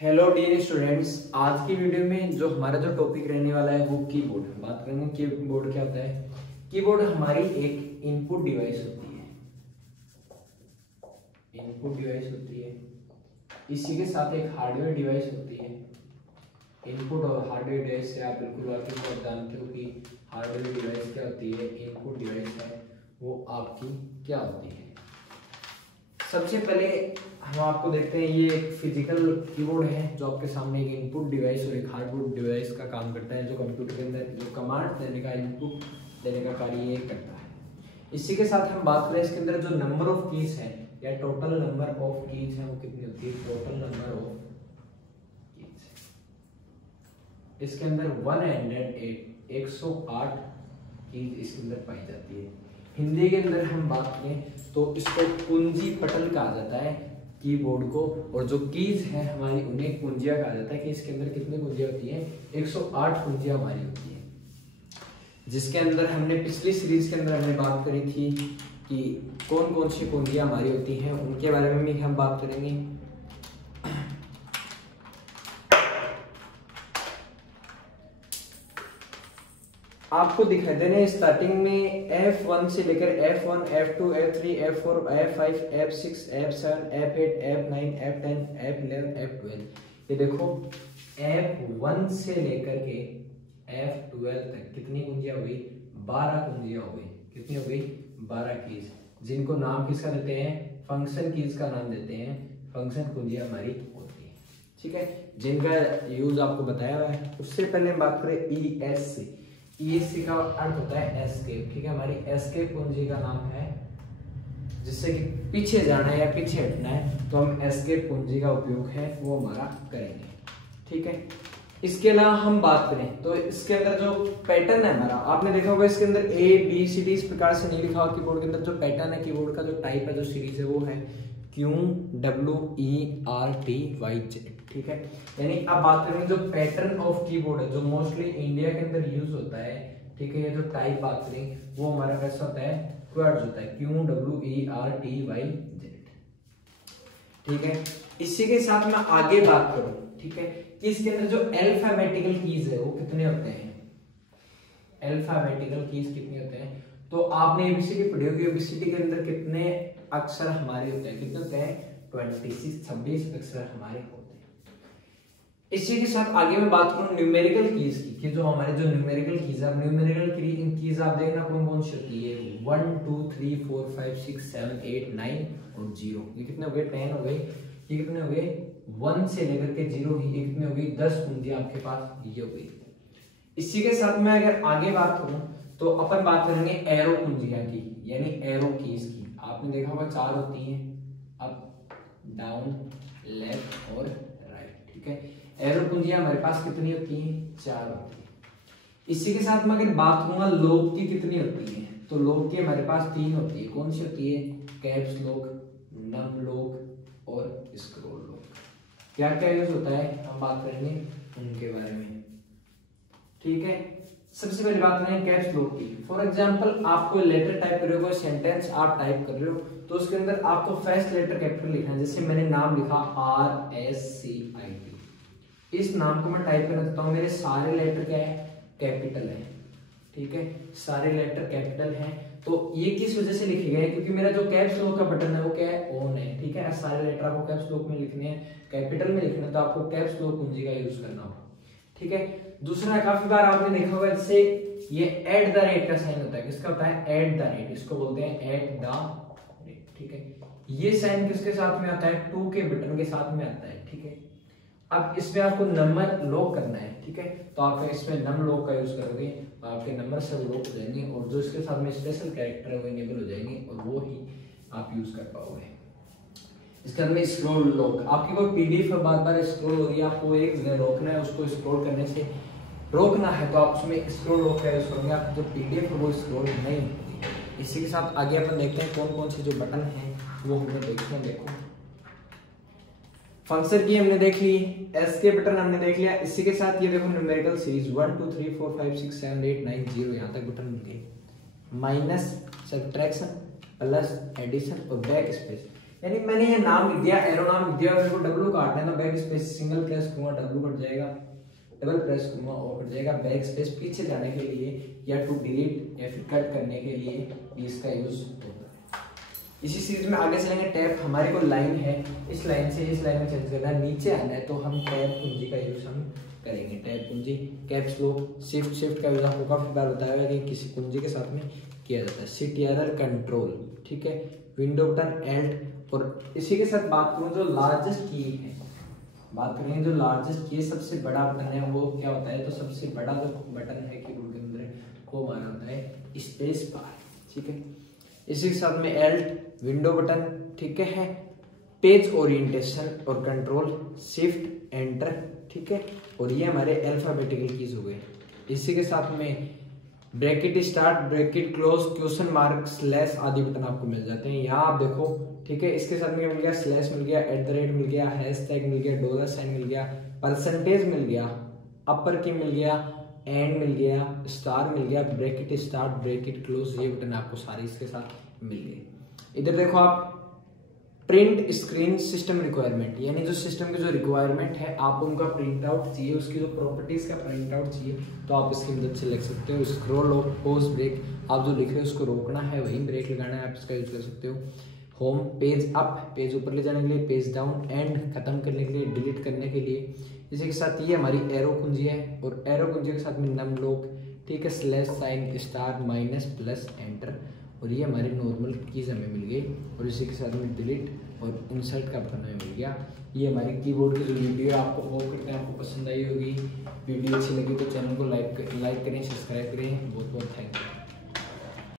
Hello dear students, आज की video में जो हमारा जो टॉपिक रहने वाला है वो कीबोर्ड। बात करेंगे कीबोर्ड क्या होता है। कीबोर्ड हमारी एक इनपुट डिवाइस होती है। इनपुट डिवाइस होती है, इसी के साथ एक हार्डवेयर डिवाइस होती है। इनपुट और हार्डवेयर डिवाइस से आप बिल्कुल वाकिफ और जानते हो कि हार्डवेयर डिवाइस क्या होती है, इनपुट डिवाइस है वो आपकी क्या होती है। सबसे पहले हम आपको देखते हैं, ये एक फिजिकल कीबोर्ड है जो आपके सामने एक इनपुट डिवाइस और एक हार्डवेयर डिवाइस का काम करता है, जो कंप्यूटर के अंदर जो कमांड देने का, इनपुट देने का कार्य ये करता है। इसी के साथ हम बात करें, इसके अंदर जो नंबर ऑफ कीज है या टोटल नंबर ऑफ कीज है वो कितनी होती है। टोटल नंबर ऑफ कीज इसके अंदर 108 कीज इसके अंदर पाई जाती है। हिंदी के अंदर हम बात करें तो इसको कुंजी पटल कहा जाता है कीबोर्ड को, और जो कीज है हमारी उन्हें कुंजियां कहा जाता है कि इसके अंदर कितनी कुंजियां होती हैं। 108 कुंजियां हमारी होती हैं, जिसके अंदर हमने पिछली सीरीज के अंदर हमने बात करी थी कि कौन कौन सी कुंजियां हमारी होती हैं, उनके बारे में भी हम बात करेंगे। आपको दिखाई देने स्टार्टिंग में F1 से लेकर F1, F2, F3, F4, F5, F6, F7, F8, F9, F10, F11, F12। ये देखो F1 से लेकर के F12 तक कितनी कुंजियां हुई। 12 कुंजियां हो गई। कितनी हो गई? 12 कीज, जिनको नाम किसका देते हैं, फंक्शन कीज का नाम देते हैं। फंक्शन कुंजियां हमारी होती है, ठीक है, जिनका यूज आपको बताया हुआ है। उससे पहले हम बात करें ESC। ESC का अर्थ होता है एस्केप, ठीक है। हमारी एस्केप कुंजी का नाम है, जिससे कि पीछे जाना है या पीछे हटना है तो हम एस्केप कुंजी का उपयोग है वो हमारा करेंगे, ठीक है। इसके अलावा हम बात करें तो इसके अंदर जो पैटर्न है हमारा, आपने देखा होगा इसके अंदर ABCD इस प्रकार से नहीं लिखा हुआ। कीबोर्ड के अंदर जो पैटर्न है, कीबोर्ड का जो टाइप है, जो सीरीज है वो है QWERTY, ठीक है। यानी अब बात करेंगे जो पैटर्न ऑफ कीबोर्ड है जो मोस्टली इंडिया के अंदर यूज होता है, ठीक है। ये जो टाइप बात करेंगे वो हमारा कैसा होता है, क्वाड्स होता है, QWERTY, ठीक है। इसी के साथ मैं आगे बात करूं, ठीक है, कि इसके अंदर जो अल्फाबेटिकल कीज है वो कितने होते हैं। अल्फाबेटिकल कीज कितने होते हैं, तो आपने एबीसीडी पढ़ी होगी। एबीसीडी के अंदर कितने अक्षर हमारे होते हैं, कितने होते हैं, 26 अक्षर हमारे होते हैं। इसी के साथ आगे मैं बात करूं न्यूमेरिकल कीज की, कि जो हमारे जो न्यूमेरिकल कीज है, न्यूमेरिकल कीज आप देखना कौन कौन सी होती है। 1 2 3 4 5 6 7 8 9 और 0। ये कितने हो गए, 10 हो गए। ये कितने हो गए, 1 से लेकर के 0 ही। ये कितने हो गई, 10 कुंजियां आपके पास ये हो गई। इसी के साथ मैं अगर आगे बात करूं तो अपन बात करेंगे एरो कुंजियां की, यानी एरो कीज की। आपने देखा होगा 4 होती हैं, अप डाउन लेफ्ट और राइट, ठीक है। एरो कुंजियां हमारे पास कितनी होती हैं, 4 होती है। इसी के साथ मैं अगर बात करूंगा लॉक की कितनी होती है, तो लॉक की हमारे पास 3 होती है। कौन सी होती है, कैप्स लॉक, नम लॉक और स्क्रॉल लॉक। क्या क्या यूज होता है हम बात करेंगे उनके बारे में, ठीक है। सबसे पहले बात करें कैप्स लॉक की। फॉर एग्जांपल आपको लेटर टाइप कर रहे हो, सेंटेंस आप टाइप कर रहे हो, तो उसके अंदर आपको फर्स्ट लेटर कैपिटल लिखना है। जैसे मैंने नाम लिखा RSCIT, इस नाम को मैं टाइप कर देता हूं, मेरे सारे लेटर क्या है, कैपिटल है, ठीक है। सारे लेटर कैपिटल हैं, तो ये किस वजह से लिखे गए, क्योंकि मेरा जो कैप्स लॉक का बटन है वो क्या है, ऑन है, ठीक है। सारे लेटर आपको कैप्स लॉक में लिखने हैं, कैपिटल में लिखने हैं, तो आपको कैप्स लॉक कुंजी का यूज करना होगा, ठीक है। दूसरा, काफी बार आपने देखा होगा जैसे ये एट द रेट का साइन होता है, किसका होता है, एट द रेट, इसको बोलते हैं एट द रेट, ठीक है। ये साइन किसके साथ में आता है, 2 के बटन के साथ में आता है, ठीक है। अब इसमें आपको नंबर लॉक करना है, ठीक है, तो आप इसमें नम लॉक का यूज करोगे तो आपके नंबर सब लॉक हो जाएंगे, और जो इसके साथ में स्पेशल कैरेक्टर है वो इनेबल हो जाएंगे, और वो ही आप यूज कर पाओगे। इसके अंदर स्क्रॉल लॉक, आपकी कोई पीडीएफ बार बार स्क्रॉल हो रही है, आपको एक जगह रोकना है, उसको स्क्रॉल करने से रोकना है, तो आप उसमें स्क्रॉल लॉक का यूज करोगे, आप जो पीडीएफ है वो स्क्रॉल नहीं होती। इसी के साथ आगे अपन देखते हैं कौन कौन से जो बटन है वो हमें देखते हैं। देखो फंक्शन की हमने देख ली, एस्केप बटन हमने देख लिया। इसी के साथ ये देखो न्यूमेरिकल सीरीज 1 2 3 4 5 6 7 8 9 0, यहाँ तक बटन मिल गए। माइनस, सब्ट्रैक्शन, प्लस, एडिशन और बैक स्पेस, यानी मैंने ये नाम लिख दिया, एरो नाम लिख दिया, मेरे को डब्ल्यू काटना है तो बैक स्पेस सिंगल प्रेस करूंगा, डब्ल्यू कट जाएगा, डबल प्रेस करूंगा और कट जाएगा। बैक स्पेस पीछे जाने के लिए या टू डिलीट या फिर कट करने के लिए इसका यूज होता है। इसी सीरीज में आगे चलेंगे। टैब हमारे को लाइन है, इस लाइन से इस लाइन में चेंज करना है, नीचे आना है तो हम टैब कुंजी का यूज हम करेंगे। टैब कुंजी, कैप्स लॉक, शिफ्ट का यूज आपको काफी बार बताया हुआ है कि किसी कुंजी के साथ में किया जाता है। शिफ्ट एरर कंट्रोल, ठीक है, विंडो बटन एल्ट। और इसी के साथ बात करूं जो लार्जेस्ट की है, बात करेंगे जो लार्जेस्ट की सबसे बड़ा बटन है वो क्या होता है, तो सबसे बड़ा जो बटन है कीबोर्ड के अंदर वो हमारा होता है स्पेस बार, ठीक है। इसी के साथ में एल्ट, विंडो बटन, ठीक है, पेज ओरिएंटेशन और कंट्रोल, शिफ्ट एंटर, ठीक है, और ये हमारे अल्फाबेटिकल कीज हो गए। इसी के साथ में bracket start, bracket close, question mark, slash आदि बटन आपको मिल जाते हैं। यहाँ आप देखो, ठीक है, इसके साथ में मिल गया स्लैश मिल गया, @ मिल गया, हैशटैग मिल गया, $साइन मिल गया, परसेंटेज मिल गया, अपर की मिल गया, एंड मिल गया, स्टार मिल गया, ब्रैकेट स्टार्ट, ब्रैकेट क्लोज, ये बटन आपको सारे इसके साथ मिल गए। इधर देखो आप प्रिंट स्क्रीन सिस्टम रिक्वायरमेंट, यानी जो सिस्टम की जो रिक्वायरमेंट है आप उनका प्रिंट आउट चाहिए, उसकी जो प्रॉपर्टीज का प्रिंट आउट चाहिए तो आप इसकी मदद से लिख सकते हो। स्क्रॉल और पॉज ब्रेक, आप जो लिख रहे हो उसको रोकना है वहीं ब्रेक लगाना है, आप इसका यूज कर सकते हो। होम, पेज अप, पेज ऊपर ले जाने के लिए, पेज डाउन, एंड खत्म करने के लिए, डिलीट करने के लिए। इसी के साथ ये हमारी एरो कुंजी है और एरो कुंजी के साथ में नम लॉक, ठीक है, slash sign, star, minus, plus, enter, और ये हमारी नॉर्मल कीज हमें मिल गई। और इसी के साथ में डिलीट और इंसर्ट का बटन हमें मिल गया। ये हमारी कीबोर्ड की जो वीडियो है आपको होप करते हैं आपको पसंद आई होगी। वीडियो अच्छी लगी तो चैनल को लाइक करें, सब्सक्राइब करें। बहुत बहुत थैंक यू।